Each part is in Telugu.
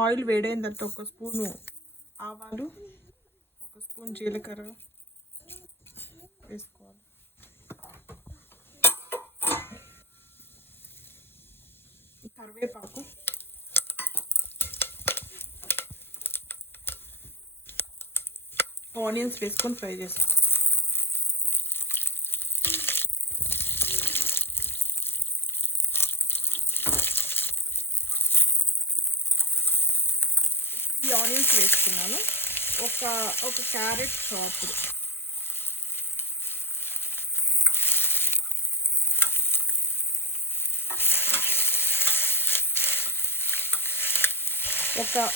ఆయిల్ వేడైన తర్వాత ఒక స్పూను ఆవాలు, ఒక స్పూన్ జీలకర్ర వేసుకోవాలి. కరివేపాకు, ఆనియన్స్ వేసుకొని ఫ్రై చేసుకోవాలి. ఈ ఆనియన్స్ వేసుకున్నాను. ఒక క్యారెట్ చాప్డ్,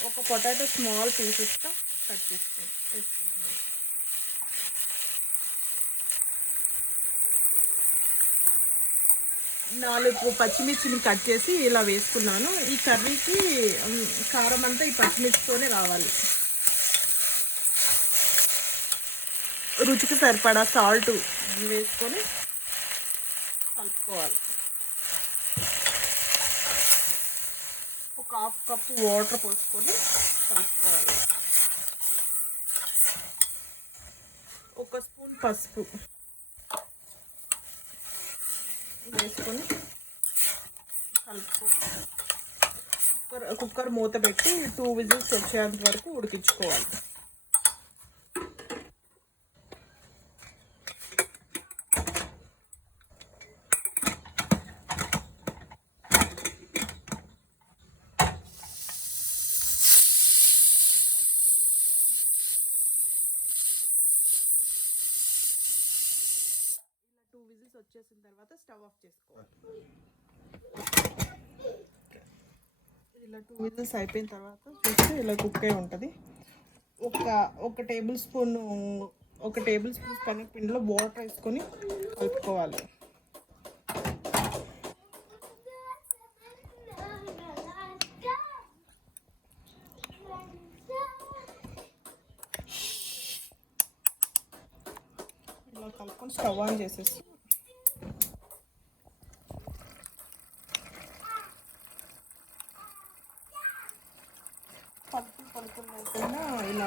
ఒక పొటాటో స్మాల్ పీసెస్గా కట్ వేసుకుంటున్నాను. 4 పచ్చిమిర్చిని కట్ చేసి ఇలా వేసుకున్నాను. ఈ కర్రీకి కారం అంతా ఈ పచ్చిమిర్చితోనే రావాలి. రుచికి సరిపడా సాల్ట్ వేసుకొని కలుపుకోవాలి. ఒక 1/2 కప్పు వాటర్ పోసుకొని కలుపుకోవాలి. ఒక స్పూన్ పసుపు వేసుకొని కలుపుకొని కుక్కర్ మూత పెట్టి 2 విజిల్స్ వచ్చేంత వరకు ఉడికించుకోవాలి. విజిల్స్ వచ్చేసిన తర్వాత స్టవ్ ఆఫ్ చేసుకోవాలి. ఇలా 2 విజిల్స్ అయిపోయిన తర్వాత చూస్తే ఇలా కుక్ అయి ఉంటుంది. ఒక టేబుల్ స్పూన్ శనగపిండిలో వాటర్ వేసుకొని కలుపుకోవాలి. ఇలా కలుపుకొని స్టవ్ ఆన్ చేసేసి పలుకులు లేకుండా ఇలా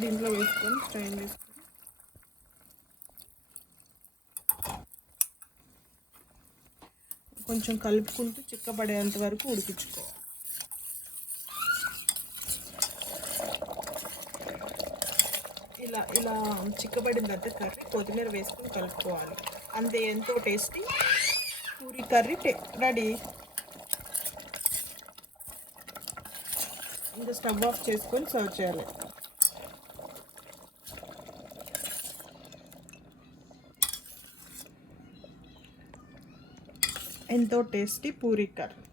దీంట్లో వేసుకొని స్ట్రైన్ చేసుకొని కొంచెం కలుపుకుంటూ చిక్కబడేంత వరకు ఉడికించుకోవాలి. ఇలా చిక్కబడిన తర్వాత కర్రీ కొత్తిమీర వేసుకొని కలుపుకోవాలి. అంతే, ఎంతో టేస్టీ పూరీ కర్రీ రెడీ. ఇంకా స్టవ్ ఆఫ్ చేసుకొని సర్వ్ చేయాలి. ఎంతో టేస్టీ పూరీ కర్రీ.